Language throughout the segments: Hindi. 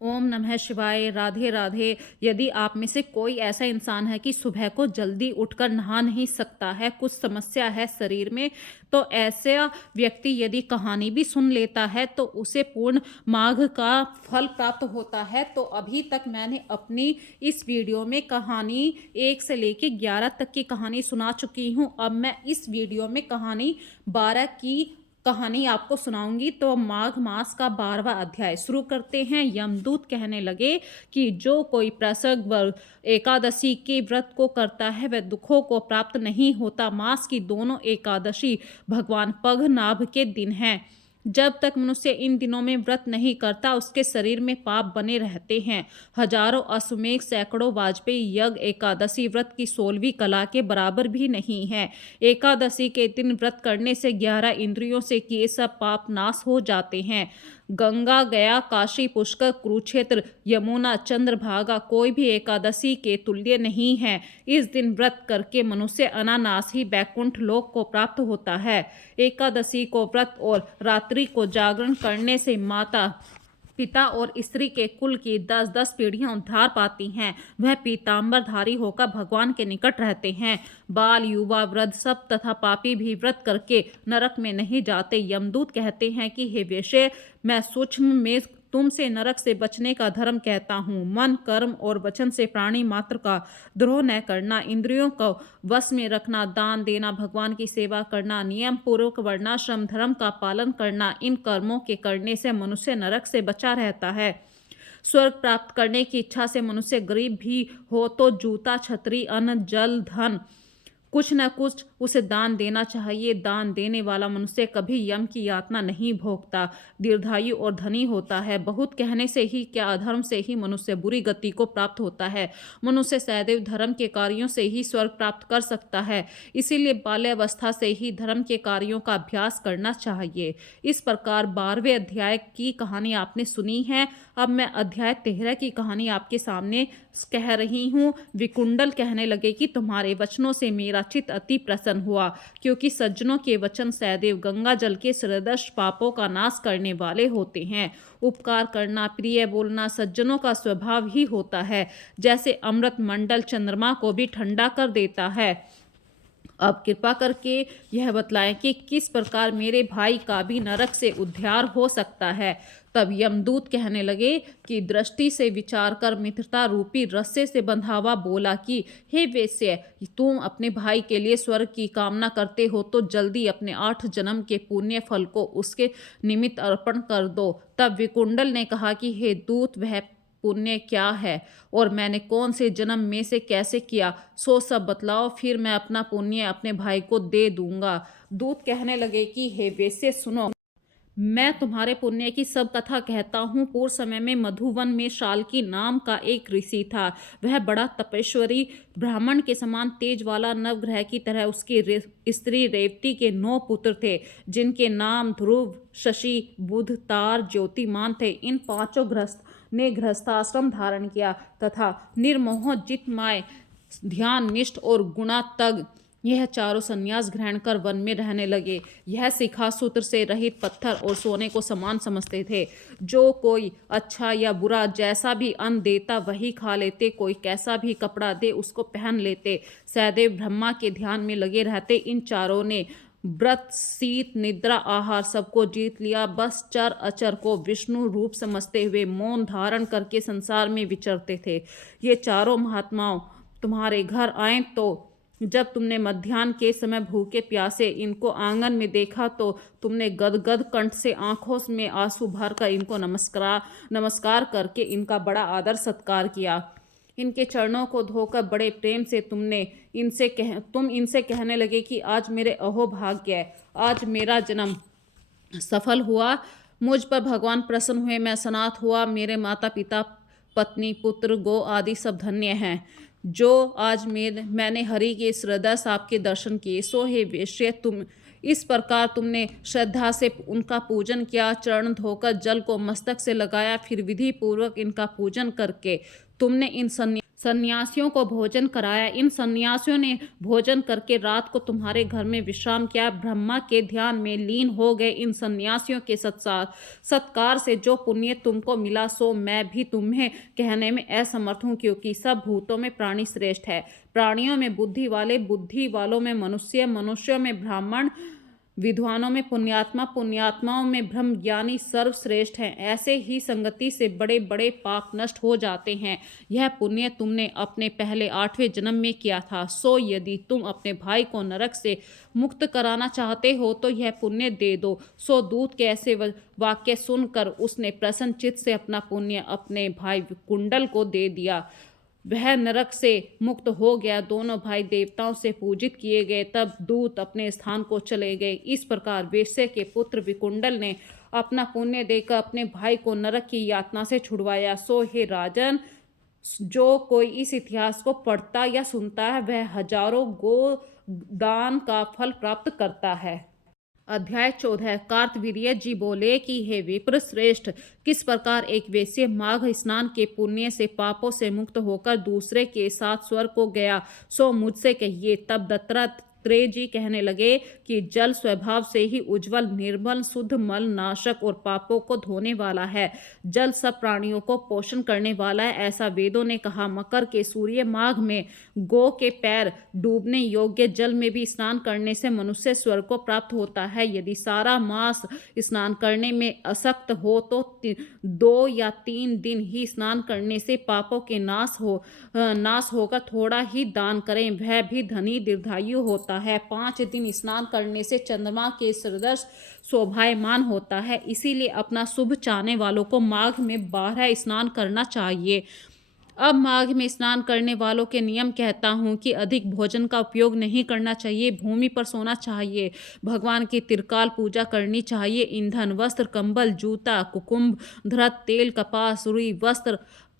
ओम नमः शिवाय। राधे राधे। यदि आप में से कोई ऐसा इंसान है कि सुबह को जल्दी उठकर नहा नहीं सकता है, कुछ समस्या है शरीर में, तो ऐसा व्यक्ति यदि कहानी भी सुन लेता है तो उसे पूर्ण माघ का फल प्राप्त होता है। तो अभी तक मैंने अपनी इस वीडियो में कहानी 1 से लेके 11 तक की कहानी सुना चुकी हूँ। अब मैं इस वीडियो में कहानी 12 की कहानी आपको सुनाऊंगी। तो माघ मास का 12वां अध्याय शुरू करते हैं। यमदूत कहने लगे कि जो कोई प्रसंग व एकादशी के व्रत को करता है वह दुखों को प्राप्त नहीं होता। मास की दोनों एकादशी भगवान पद्मनाभ के दिन हैं। जब तक मनुष्य इन दिनों में व्रत नहीं करता उसके शरीर में पाप बने रहते हैं। हजारों अश्वमेध सैकड़ों वाजपेयी यज्ञ एकादशी व्रत की 16वीं कला के बराबर भी नहीं है। एकादशी के दिन व्रत करने से 11 इंद्रियों से किए सब पाप नाश हो जाते हैं। गंगा, गया, काशी, पुष्कर, कुरुक्षेत्र, यमुना, चंद्रभागा कोई भी एकादशी के तुल्य नहीं है। इस दिन व्रत करके मनुष्य अनानासी बैकुंठ लोक को प्राप्त होता है। एकादशी को व्रत और रात्रि को जागरण करने से माता, पिता और स्त्री के कुल की 10-10 पीढ़ियां उद्धार पाती हैं। वह पीताम्बरधारी होकर भगवान के निकट रहते हैं। बाल, युवा, वृद्ध सब तथा पापी भी व्रत करके नरक में नहीं जाते। यमदूत कहते हैं कि हे वेश्ये, मैं सूक्ष्म में तुमसे नरक से बचने का धर्म कहता हूँ। मन, कर्म और वचन से प्राणी मात्र का द्रोह न करना, इंद्रियों को वश में रखना, दान देना, भगवान की सेवा करना, नियम पूर्वक वर्णाश्रम धर्म का पालन करना, इन कर्मों के करने से मनुष्य नरक से बचा रहता है। स्वर्ग प्राप्त करने की इच्छा से मनुष्य गरीब भी हो तो जूता, छतरी, अन्न, जल, धन कुछ न कुछ उसे दान देना चाहिए। दान देने वाला मनुष्य कभी यम की यातना नहीं भोगता, दीर्घायु और धनी होता है। बहुत कहने से ही क्या अधर्म से ही मनुष्य बुरी गति को प्राप्त होता है। मनुष्य सदैव धर्म के कार्यों से ही स्वर्ग प्राप्त कर सकता है। इसीलिए बाल्यावस्था से ही धर्म के कार्यों का अभ्यास करना चाहिए। इस प्रकार 12वें अध्याय की कहानी आपने सुनी है। अब मैं अध्याय 13 की कहानी आपके सामने कह रही हूँ। विकुंडल कहने लगे कि तुम्हारे वचनों से मेरा चित्त अति प्रसन्न हुआ, क्योंकि सज्जनों के वचन सदैव गंगा जल के सदृश पापों का नाश करने वाले होते हैं। उपकार करना, प्रिय बोलना सज्जनों का स्वभाव ही होता है। जैसे अमृत मंडल चंद्रमा को भी ठंडा कर देता है। अब कृपा करके यह बतलाएं कि किस प्रकार मेरे भाई का भी नरक से उद्धार हो सकता है। तब यमदूत कहने लगे कि दृष्टि से विचार कर मित्रता रूपी रस्से से बंधा हुआ बोला कि हे वेश्य, तुम अपने भाई के लिए स्वर्ग की कामना करते हो तो जल्दी अपने 8 जन्म के पुण्य फल को उसके निमित्त अर्पण कर दो। तब विकुंडल ने कहा कि हे दूत, वह पुण्य क्या है और मैंने कौन से जन्म में से कैसे किया, सो सब बतलाओ, फिर मैं अपना पुण्य अपने भाई को दे दूंगा। दूत कहने लगे कि हे वेश्य सुनो, मैं तुम्हारे पुण्य की सब कथा कहता हूँ। पूर्व समय में मधुवन में शाल्की नाम का एक ऋषि था। वह बड़ा तपस्वी, ब्राह्मण के समान तेज वाला, नवग्रह की तरह उसकी स्त्री रेवती के 9 पुत्र थे, जिनके नाम ध्रुव, शशि, बुध, तार, ज्योतिमान थे। इन 5 गृहस्थ ने गृहस्थाश्रम धारण किया तथा निर्मोह, जितमाय, ध्यान निष्ठ और गुणातग यह चारों संन्यास ग्रहण कर वन में रहने लगे। यह शिखा सूत्र से रहित पत्थर और सोने को समान समझते थे। जो कोई अच्छा या बुरा जैसा भी अन्न देता वही खा लेते, कोई कैसा भी कपड़ा दे उसको पहन लेते। सदैव ब्रह्मा के ध्यान में लगे रहते। इन चारों ने व्रत, शीत, निद्रा, आहार सबको जीत लिया। बस चर अचर को विष्णु रूप समझते हुए मौन धारण करके संसार में विचरते थे। ये चारों महात्माओं तुम्हारे घर आए तो जब तुमने मध्याह्न के समय भूखे प्यासे इनको आंगन में देखा तो तुमने गदगद कंठ से आंखों में आंसू भरकर इनको नमस्कार करके इनका बड़ा आदर सत्कार किया। इनके चरणों को धोकर बड़े प्रेम से तुम इनसे कहने लगे कि आज मेरे अहोभाग्य है, आज मेरा जन्म सफल हुआ, मुझ पर भगवान प्रसन्न हुए, मैं सनाथ हुआ, मेरे माता पिता, पत्नी, पुत्र, गो आदि सब धन्य हैं। जो आज मैंने हरि के श्रद्धा से आपके दर्शन किए, सो हे वेश्य, तुम इस प्रकार तुमने श्रद्धा से उनका पूजन किया। चरण धोकर जल को मस्तक से लगाया, फिर विधि पूर्वक इनका पूजन करके तुमने इन सन्यासियों को भोजन कराया। इन सन्यासियों ने भोजन करके रात को तुम्हारे घर में विश्राम किया। ब्रह्मा के ध्यान में लीन हो गए। इन सन्यासियों के सत्कार से जो पुण्य तुमको मिला सो मैं भी तुम्हें कहने में असमर्थ हूँ, क्योंकि सब भूतों में प्राणी श्रेष्ठ है। प्राणियों में बुद्धि वाले, बुद्धि वालों में मनुष्य, मनुष्यों में ब्राह्मण, विद्वानों में पुण्यात्मा, पुण्यात्माओं में ब्रह्मज्ञानी सर्वश्रेष्ठ हैं। ऐसे ही संगति से बड़े बड़े पाप नष्ट हो जाते हैं। यह पुण्य तुमने अपने पहले 8वें जन्म में किया था। सो यदि तुम अपने भाई को नरक से मुक्त कराना चाहते हो तो यह पुण्य दे दो। सो दूत के ऐसे वाक्य सुनकर उसने प्रसन्न चित्त से अपना पुण्य अपने भाई कुंडल को दे दिया। वह नरक से मुक्त हो गया। दोनों भाई देवताओं से पूजित किए गए। तब दूत अपने स्थान को चले गए। इस प्रकार वेश्या के पुत्र विकुंडल ने अपना पुण्य देकर अपने भाई को नरक की यातना से छुड़वाया। सो हे राजन, जो कोई इस इतिहास को पढ़ता या सुनता है वह हजारों गो दान का फल प्राप्त करता है। अध्याय 14। कार्तवीर्य जी बोले कि हे विप्र श्रेष्ठ, किस प्रकार एक वेश्य माघ स्नान के पुण्य से पापों से मुक्त होकर दूसरे के साथ स्वर्ग को गया, सो मुझसे कहिए। तब दत्तात्रेय जी कहने लगे कि जल स्वभाव से ही उज्जवल, निर्मल, शुद्ध, मल नाशक और पापों को धोने वाला है। जल सब प्राणियों को पोषण करने वाला है, ऐसा वेदों ने कहा। मकर के सूर्य माघ में गौ के पैर डूबने योग्य जल में भी स्नान करने से मनुष्य स्वर्ग को प्राप्त होता है। यदि सारा मास स्नान करने में असक्त हो तो 2 या 3 दिन ही स्नान करने से पापों के नाश होगा। थोड़ा ही दान करें, वह भी धनी दीर्घायु होता है। 5 दिन स्नान करने से चंद्रमा के सदृश शोभायमान होता है। इसीलिए अपना शुभ चाहने वालों को माघ में 12 स्नान करना चाहिए। अब माघ में स्नान करने वालों के नियम कहता हूँ कि अधिक भोजन का उपयोग नहीं करना चाहिए, भूमि पर सोना चाहिए, भगवान की त्रिकाल पूजा करनी चाहिए, ईंधन, वस्त्र, कंबल, जूता, कुकुम्भ, धृत, तेल, कपास, रुई, वस्त्र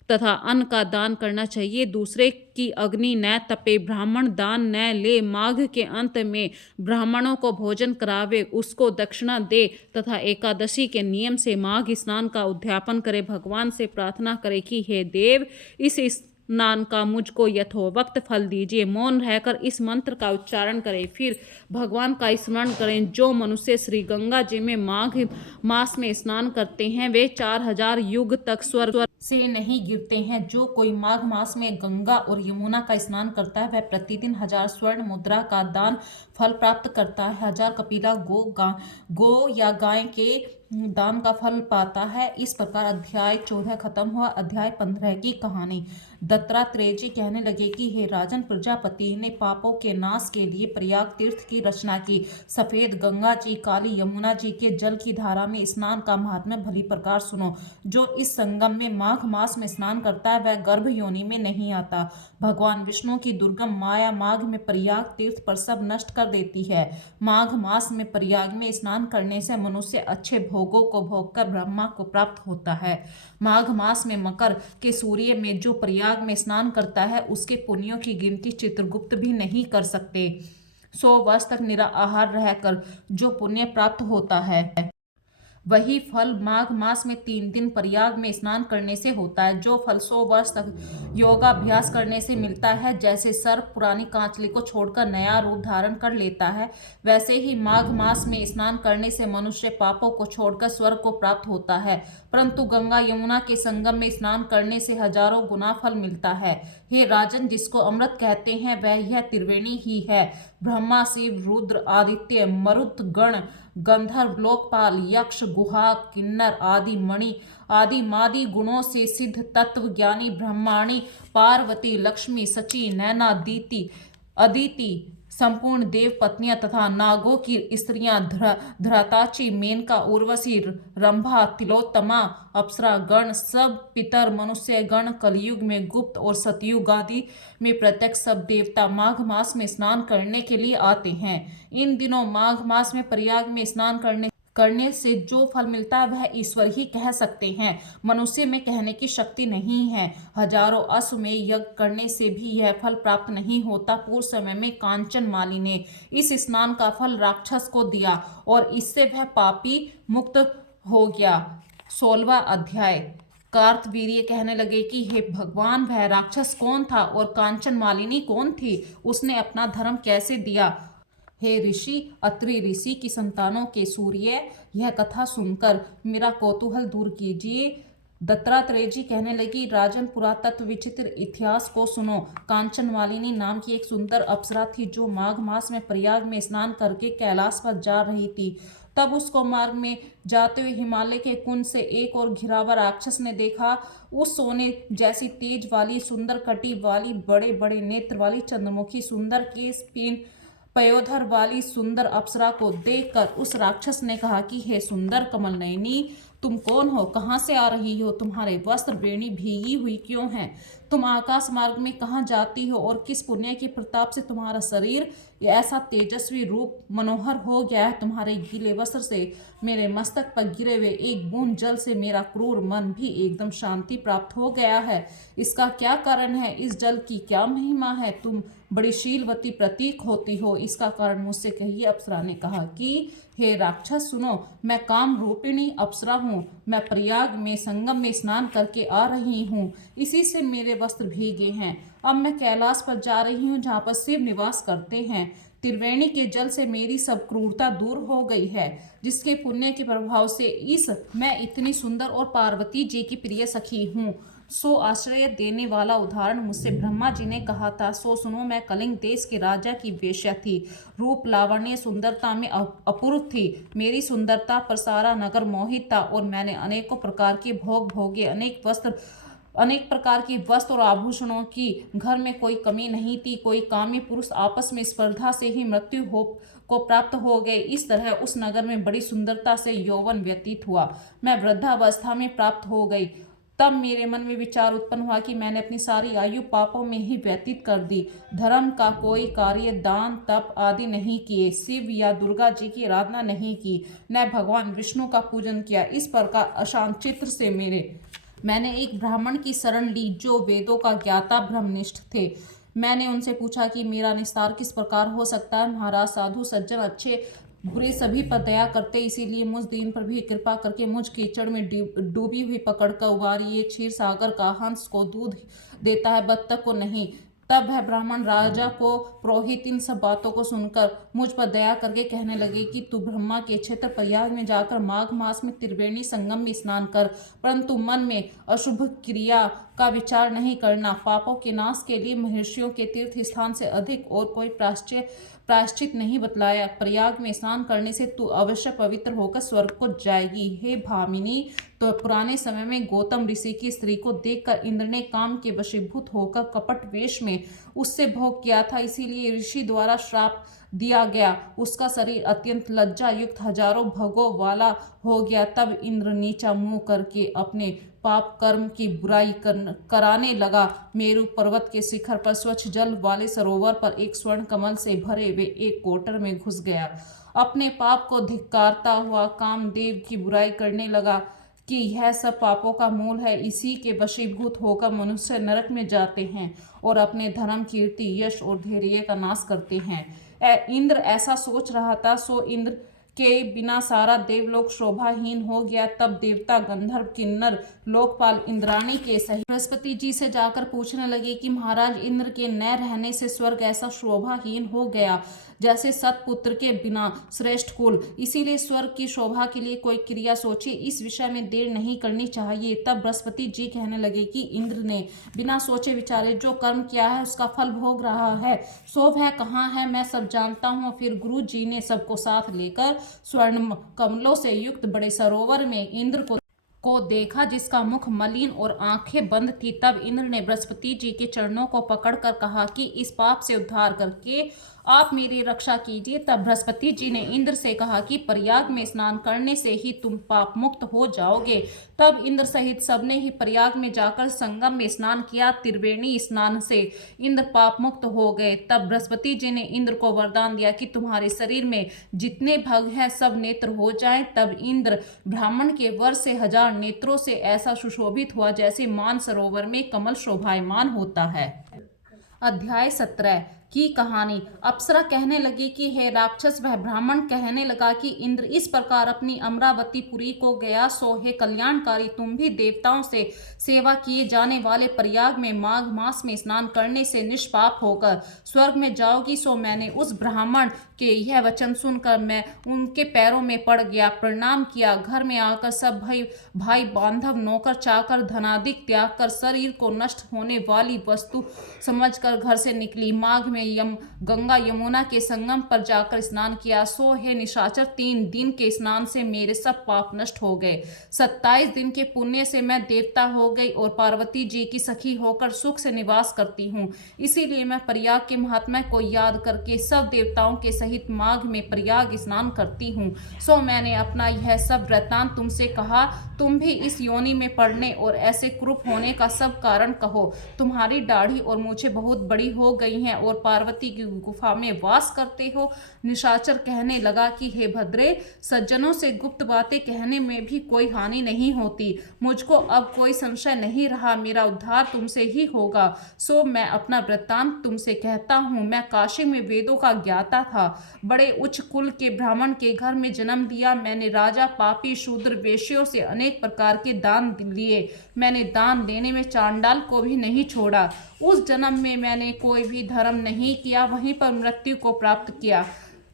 तथा अन्न का दान करना चाहिए। दूसरे की अग्नि न तपे, ब्राह्मण दान न ले, माघ के अंत में ब्राह्मणों को भोजन करावे, उसको दक्षिणा दे तथा एकादशी के नियम से माघ स्नान का उद्यापन करे। भगवान से प्रार्थना करे कि हे देव, इस स्नान का मुझको यथोवक्त फल दीजिए। मौन रहकर इस मंत्र का उच्चारण करें, फिर भगवान का स्मरण करें। जो मनुष्य श्री गंगा जी में माघ मास में स्नान करते हैं वे 4000 युग तक स्वर्ग से नहीं गिरते हैं। जो कोई माघ मास में गंगा और यमुना का स्नान करता है वह प्रतिदिन 1000 स्वर्ण मुद्रा का दान फल प्राप्त करता है। 1000 कपिला गो या गाय के दान का फल पाता है। इस प्रकार अध्याय 14 खत्म हुआ। अध्याय 15 की कहानी। दत्तात्रेय जी कहने लगे कि हे राजन, प्रजापति ने पापों के नाश के लिए प्रयाग तीर्थ की रचना की। सफेद गंगा जी, काली यमुना जी के जल की धारा में स्नान का महात्म्य भली प्रकार सुनो। जो इस संगम में माघ मास में स्नान करता है वह गर्भ योनि में नहीं आता। भगवान विष्णु की दुर्गम माया माघ में प्रयाग तीर्थ पर सब नष्ट कर देती है। माघ मास में प्रयाग में स्नान करने से मनुष्य अच्छे भोगों को भोगकर ब्रह्मा को प्राप्त होता है। माघ मास में मकर के सूर्य में जो प्रयाग में स्नान करता है उसके पुण्यों की गिनती चित्रगुप्त भी नहीं कर सकते। 100 वर्ष तक निराहार रहकर जो पुण्य प्राप्त होता है वही फल माघ मास में 3 दिन प्रयाग में स्नान करने से होता है। जो फल 100 वर्ष तक योगाभ्यास करने से मिलता है, जैसे सर्प पुरानी कांचली को छोड़कर नया रूप धारण कर लेता है, वैसे ही माघ मास में स्नान करने से मनुष्य पापों को छोड़कर स्वर्ग को प्राप्त होता है। परंतु गंगा यमुना के संगम में स्नान करने से हजारों गुना फल मिलता है। हे राजन, जिसको अमृत कहते हैं वह यह त्रिवेणी ही है। ब्रह्मा, शिव, रुद्र, आदित्य, मरुत गण, गंधर्व, लोकपाल, यक्ष, गुहा, किन्नर आदि मणि आदि मादि गुणों से सिद्ध तत्व ज्ञानी ब्रह्माणी, पार्वती, लक्ष्मी, सची, नैना, दीति, अदिति, संपूर्ण देव पत्नियां तथा नागों की स्त्रियां, धराताची, मेनका, उर्वशी, रंभा, तिलोत्तमा, अप्सरा गण, सब पितर, मनुष्य गण, कलयुग में गुप्त और सतयुग आदि में प्रत्यक्ष सब देवता माघ मास में स्नान करने के लिए आते हैं। इन दिनों माघ मास में प्रयाग में स्नान करने से जो फल मिलता है वह ईश्वर ही कह सकते हैं, मनुष्य में कहने की शक्ति नहीं है। हजारों अश्वमेध यज्ञ करने से भी यह फल प्राप्त नहीं होता। पूर्व समय में कांचन माली ने इस स्नान का फल राक्षस को दिया और इससे वह पापी मुक्त हो गया। 16वां अध्याय। कार्तवीर्य कहने लगे कि हे भगवान, वह राक्षस कौन था और कांचन मालिनी कौन थी? उसने अपना धर्म कैसे दिया? हे ऋषि, अत्रि ऋषि की संतानों के सूर्य, यह कथा सुनकर मेरा कौतूहल दूर कीजिए। दत्तात्रेय जी कहने लगी, राजन, पुरातत्व विचित्र इतिहास को सुनो। कांचन मालिनी नाम की एक सुंदर अप्सरा थी जो माघ मास में प्रयाग में स्नान करके कैलाश पर जा रही थी। तब उसको मार्ग में जाते हुए हिमालय के कुंज से एक और घिरावा राक्षस ने देखा। उस सोने जैसी तेज वाली, सुंदर कटी वाली, बड़े बड़े नेत्र वाली, चंद्रमुखी, सुंदर केश, पीन पयोधर वाली सुंदर अप्सरा को देखकर उस राक्षस ने कहा कि हे सुंदर कमल नयनी, तुम कौन हो? कहाँ से आ रही हो? तुम्हारे वस्त्र बेणी भीगी हुई क्यों हैं? तुम आकाश मार्ग में कहाँ जाती हो और किस पुण्य के प्रताप से तुम्हारा शरीर ऐसा तेजस्वी रूप मनोहर हो गया है? तुम्हारे गीले वस्त्र से मेरे मस्तक पर गिरे हुए एक बूंद जल से मेरा क्रूर मन भी एकदम शांति प्राप्त हो गया है। इसका क्या कारण है? इस जल की क्या महिमा है? तुम बड़ी शीलवती प्रतीक होती हो, इसका कारण मुझसे कहिए। अप्सरा ने कहा कि हे राक्षस, सुनो, मैं काम रूपिणी अप्सरा हूँ। मैं प्रयाग में संगम में स्नान करके आ रही हूँ, इसी से मेरे वस्त्र भीगे हैं। अब मैं कैलाश पर जा रही हूँ जहाँ पर शिव निवास करते हैं। त्रिवेणी के जल से मेरी सब क्रूरता दूर हो गई है, जिसके पुण्य के प्रभाव से मैं इतनी सुंदर और पार्वती जी की प्रिय सखी हूँ। सो आश्रय देने वाला उदाहरण मुझसे ब्रह्मा जी ने कहा था। सो सुनो, मैं कलिंग देश के राजा की वेश्या थी। रूप, लावण्य, सुंदरता में अपूर्व थी। मेरी सुंदरता पर सारा नगर मोहित था और मैंने अनेकों प्रकार के भोग भोगे। अनेक प्रकार की वस्त्र और आभूषणों की घर में कोई कमी नहीं थी। कोई कामी पुरुष आपस में स्पर्धा से ही मृत्यु को प्राप्त हो गए। इस तरह उस नगर में बड़ी सुंदरता से यौवन व्यतीत हुआ। मैं वृद्धावस्था में प्राप्त हो गई। तब मेरे मन में विचार उत्पन्न हुआ कि मैंने अपनी सारी आयु पापों में ही व्यतीत कर दी। धर्म का कोई कार्य, दान, तप आदि नहीं किए, शिव या दुर्गा जी की आराधना नहीं की, न भगवान विष्णु का पूजन किया। इस प्रकार अशांत चित्त से मैंने एक ब्राह्मण की शरण ली जो वेदों का ज्ञाता ब्रह्मनिष्ठ थे। मैंने उनसे पूछा कि मेरा निस्तार किस प्रकार हो सकता है। महाराज, साधु सज्जन अच्छे बुरे सभी पर दया करते, इसीलिए मुझ दीन पर भी कृपा करके मुझ कीचड़ में डूबी हुई पकड़कर उबारिए। क्षीर सागर का हंस को दूध देता है, बत्तख को नहीं। तब वह ब्राह्मण राजा को पुरोहित इन सब बातों को सुनकर मुझ पर दया करके कहने लगे कि तू ब्रह्मा के क्षेत्र प्रयाग में जाकर माघ मास में त्रिवेणी संगम में स्नान कर, परंतु मन में अशुभ क्रिया का विचार नहीं करना। पापों के नाश के लिए महर्षियों के तीर्थ स्थान से अधिक और कोई प्रायश्चित नहीं बतलाया। प्रयाग में स्नान करने से तू अवश्य पवित्र होकर स्वर्ग को जाएगी। हे भामिनी, तो पुराने समय में गौतम ऋषि की स्त्री को देखकर इंद्र ने काम के वशीभूत होकर कपट वेश में उससे भोग किया था, इसीलिए ऋषि द्वारा श्राप दिया गया। उसका शरीर अत्यंत लज्जा युक्त हजारों भगों वाला हो गया। तब इंद्र नीचा मुंह करके अपने पाप कर्म की बुराई कराने लगा। मेरु पर्वत के शिखर पर स्वच्छ जल वाले सरोवर पर एक स्वर्ण कमल से भरे हुए एक कोटर में घुस गया। अपने पाप को धिक्कारता हुआ कामदेव की बुराई करने लगा कि यह सब पापों का मूल है। इसी के वशीभूत होकर मनुष्य नरक में जाते हैं और अपने धर्म, कीर्ति, यश और धैर्य का नाश करते हैं। इंद्र ऐसा सोच रहा था। सो इंद्र के बिना सारा देवलोक शोभाहीन हो गया। तब देवता, गंधर्व, किन्नर, लोकपाल इंद्राणी के सहित बृहस्पति जी से जाकर पूछने लगे कि महाराज, इंद्र के न रहने से स्वर्ग ऐसा शोभाहीन हो गया जैसे सतपुत्र के बिना श्रेष्ठ कुल। इसीलिए स्वर्ग की शोभा के लिए कोई क्रिया सोचिए, इस विषय में देर नहीं करनी चाहिए। तब बृहस्पति जी कहने लगे कि इंद्र ने बिना सोचे विचारे जो कर्म किया है उसका फल भोग रहा है। सो वह कहाँ है, मैं सब जानता हूँ। फिर गुरु जी ने सबको साथ लेकर स्वर्ण कमलों से युक्त बड़े सरोवर में इंद्र को देखा, जिसका मुख मलिन और आंखें बंद थी। तब इंद्र ने बृहस्पति जी के चरणों को पकड़कर कहा कि इस पाप से उद्धार करके आप मेरी रक्षा कीजिए। तब बृहस्पति जी ने इंद्र से कहा कि प्रयाग में स्नान करने से ही तुम पाप मुक्त हो जाओगे। तब इंद्र सहित सबने ही प्रयाग में जाकर संगम में स्नान किया। त्रिवेणी स्नान से इंद्र पाप मुक्त हो गए। तब बृहस्पति जी ने इंद्र को वरदान दिया कि तुम्हारे शरीर में जितने भग हैं सब नेत्र हो जाएं। तब इंद्र ब्राह्मण के वर से 1000 नेत्रों से ऐसा सुशोभित हुआ जैसे मान सरोवर में कमल शोभायमान होता है। अध्याय 17। की कहानी। अप्सरा कहने लगी कि हे राक्षस, वह ब्राह्मण कहने लगा कि इंद्र इस प्रकार अपनी अमरावतीपुरी को गया, सो हे कल्याणकारी, तुम भी देवताओं से सेवा किए जाने वाले प्रयाग में माघ मास में स्नान करने से निष्पाप होकर स्वर्ग में जाओगी। सो मैंने उस ब्राह्मण के यह वचन सुनकर मैं उनके पैरों में पड़ गया, प्रणाम किया। घर में आकर सब भाई बांधव, नौकर चाकर, धनादिक त्याग कर शरीर को नष्ट होने वाली वस्तु समझकर घर से निकली। माघ में गंगा यमुना के संगम पर जाकर स्नान किया। सो हे निशाचर, 3 दिन के स्नान से मेरे सब पाप नष्ट हो गए। 27 दिन के पुण्य से मैं देवता हो गई और पार्वती जी की सखी होकर सुख से निवास करती हूँ। इसीलिए मैं प्रयाग के महात्मा को याद करके सब देवताओं के सहित माघ में प्रयाग स्नान करती हूँ। सो मैंने अपना यह सब वृत्तांत तुमसे कहा। तुम भी इस योनि में पड़ने और ऐसे क्रूप होने का सब कारण कहो। तुम्हारी दाढ़ी और मूछें बहुत बड़ी हो गई हैं और पार्वती की गुफा में वास करते हो। निशाचर कहने लगा कि हे भद्रे, सज्जनों से गुप्त बातें कहने में भी कोई हानि नहीं होती। मुझको अब कोई संशय नहीं रहा, मेरा उद्धार तुमसे ही होगा। सो मैं अपना वृत्तांत तुमसे कहता हूँ। मैं काशी में वेदों का ज्ञाता था, बड़े उच्च कुल के ब्राह्मण के घर में जन्म लिया। मैंने राजा, पापी, शूद्र, वेश्यों से अनेक प्रकार के दान लिए। मैंने दान देने में चांडाल को भी नहीं छोड़ा। उस जन्म में मैंने कोई भी धर्म नहीं किया, वहीं पर मृत्यु को प्राप्त किया।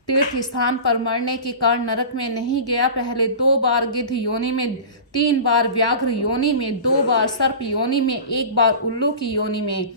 तीर्थ स्थान पर मरने के कारण नरक में नहीं गया। पहले 2 बार गिद्ध योनि में, 3 बार व्याघ्र योनि में, 2 बार सर्प योनि में, 1 बार उल्लू की योनि में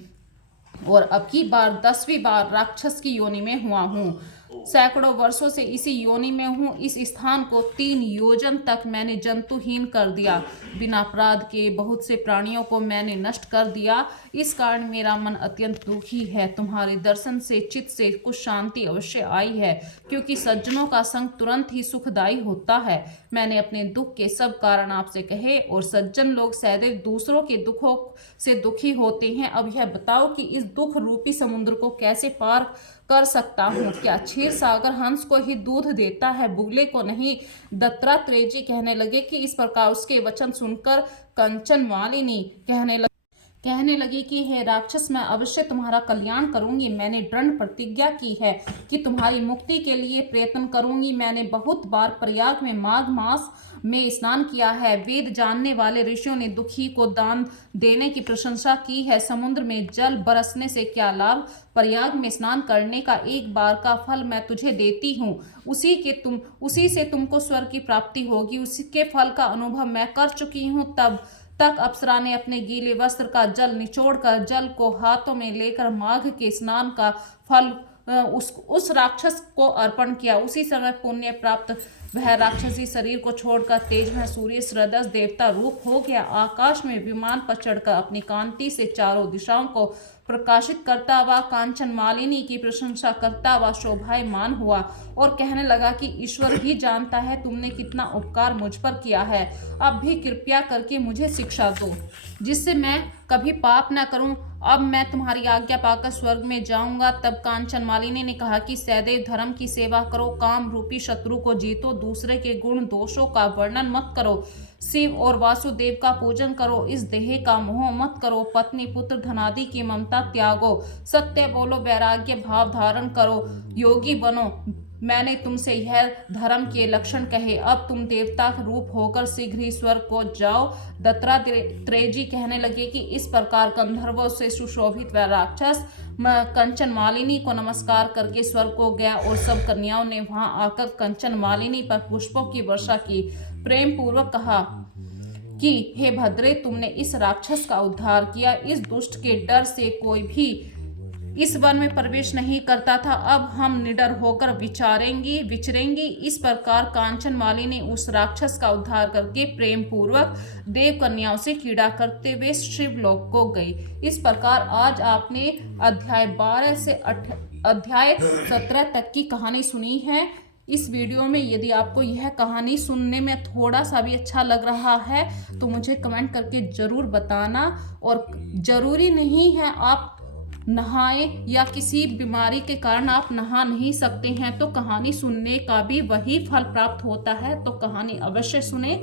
और अब की बार 10वीं बार राक्षस की योनि में हुआ हूँ। सैकड़ों वर्षों से इसी योनि में हूँ। इस स्थान को 3 योजन तक मैंने जंतुहीन कर दिया। बिना अपराध के बहुत से प्राणियों को मैंने नष्ट कर दिया। इस कारण मेरा मन अत्यंत दुखी है। तुम्हारे दर्शन से चित्त से कुछ शांति अवश्य आई है, क्योंकि सज्जनों का संग तुरंत ही सुखदायी होता है। मैंने अपने दुख के सब कारण आपसे कहे और सज्जन लोग सदैव दूसरों के दुखों से दुखी होते हैं। अब यह बताओ कि इस दुख रूपी समुद्र को कैसे पार कर सकता हूँ? क्या क्षीर सागर हंस को ही दूध देता है, बुगले को नहीं? दत्तात्रेय जी कहने लगे कि इस प्रकार उसके वचन सुनकर कंचन मालिनी कहने लगी कि हे राक्षस, मैं अवश्य तुम्हारा कल्याण करूंगी। मैंने दृढ़ प्रतिज्ञा की है कि तुम्हारी मुक्ति के लिए प्रयत्न करूंगी। मैंने बहुत बार प्रयाग में माघ मास में स्नान किया है। वेद जानने वाले ऋषियों ने दुखी को दान देने की प्रशंसा की है। समुद्र में जल बरसने से क्या लाभ? प्रयाग में स्नान करने का 1 बार का फल मैं तुझे देती हूँ। उसी से तुमको स्वर्ग की प्राप्ति होगी। उसी के फल का अनुभव मैं कर चुकी हूँ। तब तक अप्सरा ने अपने गीले वस्त्र का जल निचोड़कर जल को हाथों में लेकर माघ के स्नान का फल उस राक्षस को अर्पण किया। उसी समय पुण्य प्राप्त वह राक्षसी शरीर को छोड़कर तेज में सूर्य सदृश देवता रूप हो गया। आकाश में विमान पर चढ़कर अपनी कांति से चारों दिशाओं को प्रकाशित करता हुआ कांचन मालिनी की प्रशंसा करता हुआ शोभायमान हुआ और कहने लगा कि ईश्वर ही जानता है तुमने कितना उपकार मुझ पर किया है। अब भी कृपया करके मुझे शिक्षा दो, जिससे मैं कभी पाप न करूं। अब मैं तुम्हारी आज्ञा पाकर स्वर्ग में जाऊंगा। तब कांचन मालिनी ने कहा कि सदैव धर्म की सेवा करो, काम रूपी शत्रु को जीतो, दूसरे के गुण दोषों का वर्णन मत करो, शिव और वासुदेव का पूजन करो, इस देह का मोह मत करो, पत्नी पुत्र धनादि की ममता त्यागो, सत्य बोलो, वैराग्य भाव धारण करो, योगी बनो। मैंने तुमसे यह धर्म के लक्षण कहे। अब तुम देवता रूप होकर शीघ्र ही स्वर्ग को जाओ। दत्तात्रेय जी कहने लगे कि इस प्रकार गंधर्वों से सुशोभित वह राक्षस कंचन मालिनी को नमस्कार करके स्वर्ग को गया और सब कन्याओं ने वहां आकर कंचन मालिनी पर पुष्पों की वर्षा की। प्रेम पूर्वक कहा कि हे भद्रे, तुमने इस राक्षस का उद्धार किया। इस दुष्ट के डर से कोई भी इस वन में प्रवेश नहीं करता था। अब हम निडर होकर विचरेंगे। इस प्रकार कांचन मालिनी उस राक्षस का उद्धार करके प्रेम पूर्वक देव कन्याओं से क्रीड़ा करते हुए शिवलोक को गई। इस प्रकार आज आपने अध्याय 12 से अध्याय 17 तक की कहानी सुनी है। इस वीडियो में यदि आपको यह कहानी सुनने में थोड़ा सा भी अच्छा लग रहा है तो मुझे कमेंट करके ज़रूर बताना। और ज़रूरी नहीं है आप नहाएं या किसी बीमारी के कारण आप नहा नहीं सकते हैं तो कहानी सुनने का भी वही फल प्राप्त होता है। तो कहानी अवश्य सुने।